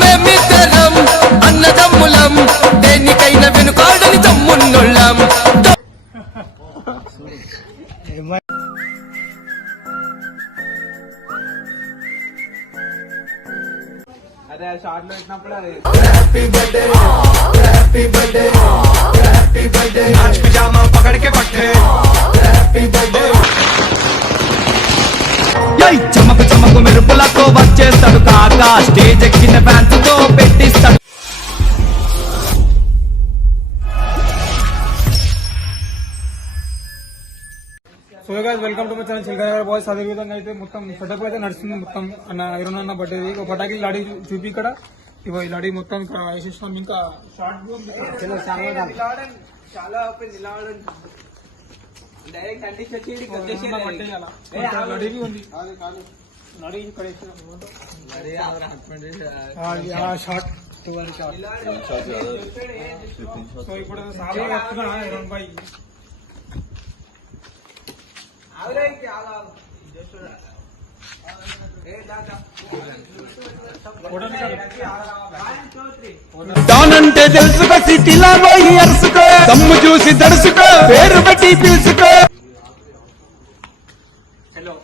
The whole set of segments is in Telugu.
మేమిద్దరం అన్నదమ్ములం దేనికైనా వెనుకాడని తమ్ముళ్ళం. అదే షార్ట్ లో పెట్టినప్పుడు అది చమకు చమకు మెరుపులతో వచ్చేస్తాడు కాక స్టేజ్ ఎక్కిన ఫ్యాన్స్ తో పెట్టిస్తాడు. So guys welcome to my channel చిల్కర్ బాయ్స్. అదే విధంగా అయితే మొత్తం సెటప్ అయితే నడుస్తుంది. మొత్తం ఐరన్ అన్న బర్త్డేది ఒక పటాకి లాడీ చూపి ఇక్కడ ఇవో ఈ లాడీ మొత్తం ఇక్కడ వేసేసినాం. ఇంకా షార్ట్ చాలా డైరెక్ట్ లాడీ ఉంది. లాడీ ఇక్కడ షార్ట్ సో ఇప్పుడు సార్ చెప్తున్నా ఐరన్ బాయ్ తానంటే తెలుసుకో సిటీలా పోయి అరుసుకో తమ్ము చూసి దడుసుకో పేరు పెట్టి పిలుచుకో. హలో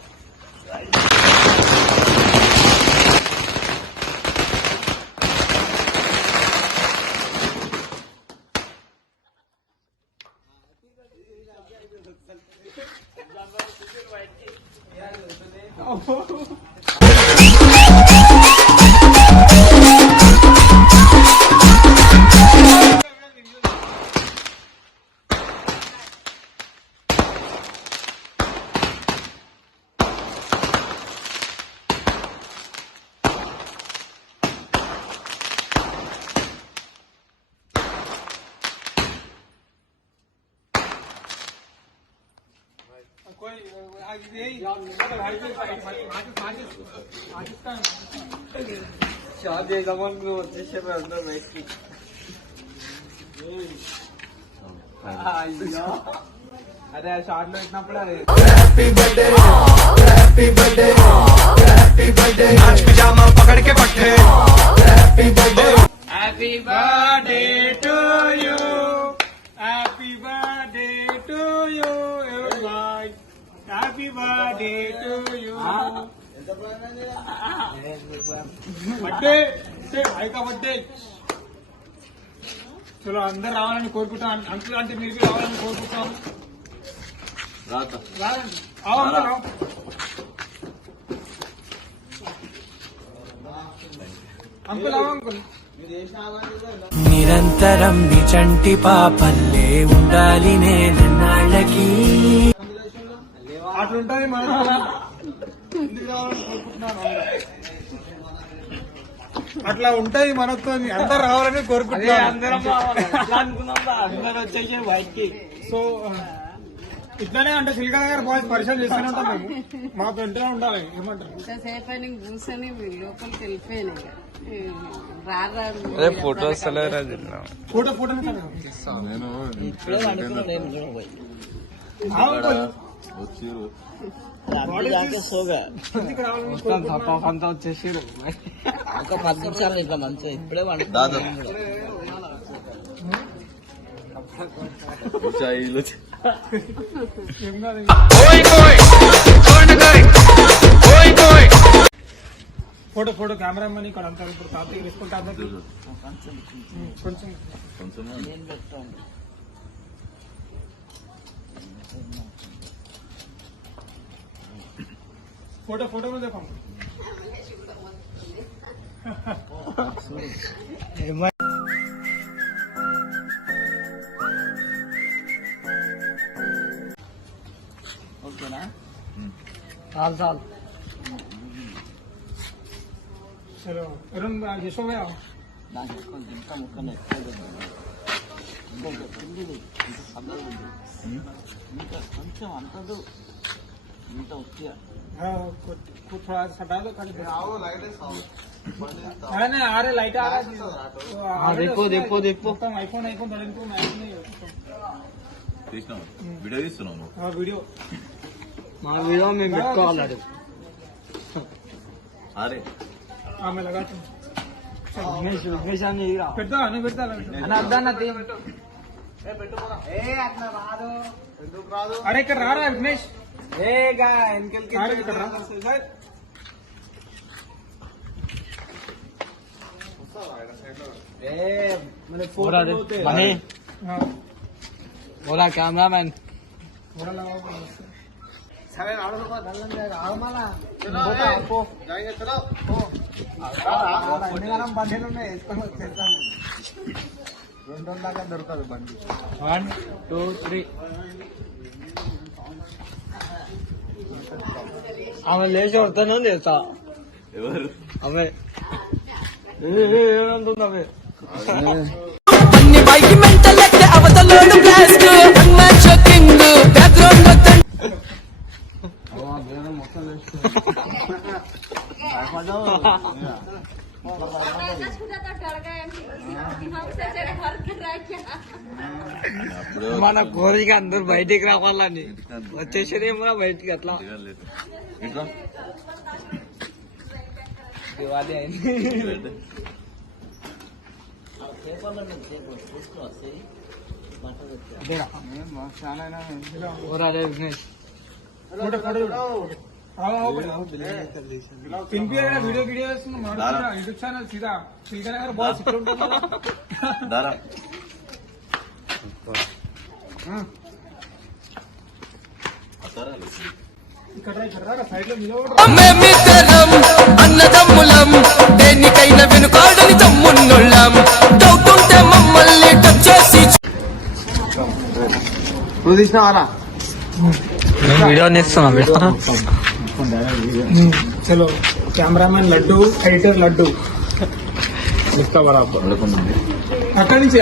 షార్ట్ చేద్దామని నువ్వు వచ్చేసారు అందరూ బయటికి. అదే షార్ట్ లో పెట్టినప్పుడు అది happy birthday to you, happy birthday to you, happy birthday to you. Birthday హైకా బర్త్డే. చలో అందరు రావాలని కోరుకుంటాం. అంకుల్ అంటే మీరు రావాలని కోరుకుంటాం. అంకుల్ అంకుల్ నిరంతరం నిచంటి పాపల్లే ఉండాలి నేనన్నాళ్ళకి. అట్లుంటది మన అట్లా ఉంటాయి మనతో. అందరు రావాలని కోరుకుంటున్నాం. అందరం అందరూ వచ్చేసి బయటికి. సో ఇట్లానే అంటే శ్రీకాంత్ గారు బాయ్స్ పరిచయం చేస్తూనే ఉంటాం. మేము మాకు వెంటనే ఉండాలి. ఏమంటారు ఇంతసేపు కూర్చొని లోపలికి వెళ్ళిపోయినాయి. ఫోటోస్ ఫోటో ఫోటో అంతా వచ్చేసి ఒక 10 నిమిషాలు ఇట్లా మంచిగా ఇప్పుడే ఫోటో ఫోటో కెమెరా మనీ ఇక్కడ అంతా ఇప్పుడు తాతయ్య తీసుకుంటా కొంచెం फोटो फोटो में देखो ओके ना साल साल चलो अरुण यशो भैया కొంచెం అంతదు ఇంత వచ్చా थोड़ा हटा दो खाली नहीं आ रहे लाइट आ रहा है. देखो देखो देखो आईफोन आईफोन बड़े को मैच नहीं వీడియో తీస్తున్నాను. వీడియో మా వీడియో మేము పెట్టుకోవాలి. అరే ఆమె లగా విఘ్నేశాన్ని ఇరా. పెడతా అని పెడతా అన్న అద్దన్న తీ. అరే ఇక్కడ రారా విఘ్నేష్ ఏగా వెనకలికి ఆరే ఇక్కడ రా. మహి ఓలా కెమెరామ్యాన్. దొరకదు బండి 1 2 3. ఆమె లేచి వస్తానని చేస్తా. ఎవరు ఆమె ఏమంటుంది ఆమె? అన్ని బైక్ మెంటల్ ఎక్కితే అవతలోడు బ్లాస్ట్ అన్మ్యాన్ షాకింగ్ బ్యాక్గ్రౌండ్ మొత్తం మన కోరిక అందరు బయటికి రావాలని వచ్చేసేదేమో బయటికి అట్లా. దివాళీ అయింది. ఓరా రే Vignesh. Video video YouTube channel సీదా శిల్కా నగర్ బాయ్స్ ఇక్కడ ఉంటుంది కదా. దారా ఇక్కడ సైడ్ లో నిలబడు. మేమిద్దరం అన్నదమ్ములం దేనికైనా వెనుకాడని తమ్ముళ్ళం డౌట్ ఉంటే మమ్మల్ని టచ్ చేసి నువ్వు తీసినావారా? వీడియో నేస్తున్నా. చలో కెమెరామెన్ లడ్డు ఎడిటర్ లడ్డు అక్కడి నుంచి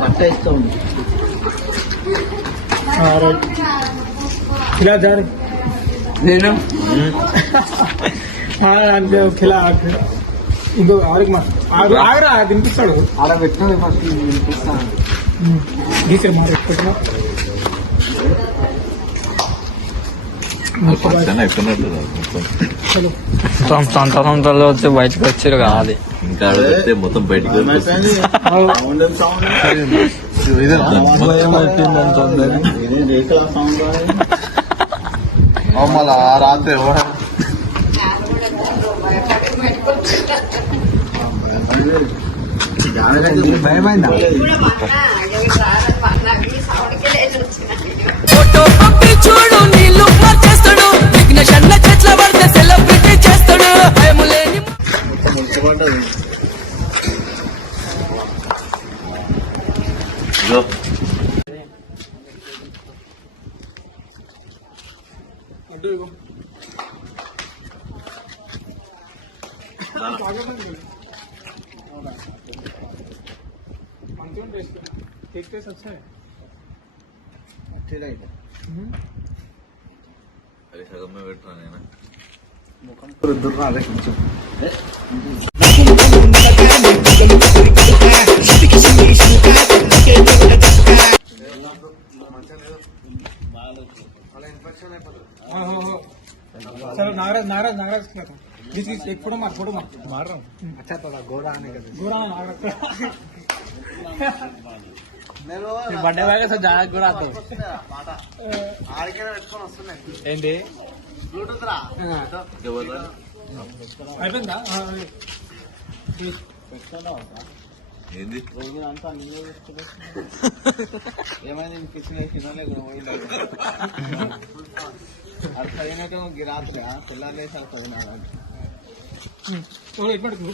బట్ట ఇస్తూ ఉంది. खिला जा रही నేను खिला ఇంకో ఆరికి మా ఆగరా వినిపిస్తాడు ఆడ పెట్టినది ఫస్ట్ వినిపిస్తాను. గీసే మాట పెట్టినా చలో సంతలో వచ్చి బయటకు వచ్చారు కాదు. ఇంకా ఆడబెడితే మొత్తం బయటికి మళ్ళా రాత్రి భయమైందా? ఫోటో పంపి చూడు నీళ్ళు మార్చేస్తాడు విఘ్నేష్ అన్న చేతిలో పడితే సెలబ్రిటీ చేస్తాడు భయం లేని అడ్డు ఇవ్వు. మంచిగా టేస్ట్ కేక్ టేస్ట్ వచ్చాయి అరే సగమే పెట్టున్నా నేను चलो नाराज किया था जिस एक फोटो मार रहा हूँ अच्छा थोड़ा गोरा आने का गोरा नाराज बर्थडे బాయ్ సార్ జాగ్రత్త కూడా ఆతో ఏంటి అయిపోయిందా ఏంది ఏమైంది కిచెన్ కిచెన్ అట్లా అయినట్టు గిరాతుగా పిల్లలే చదువుతున్నారు. ఇప్పటికి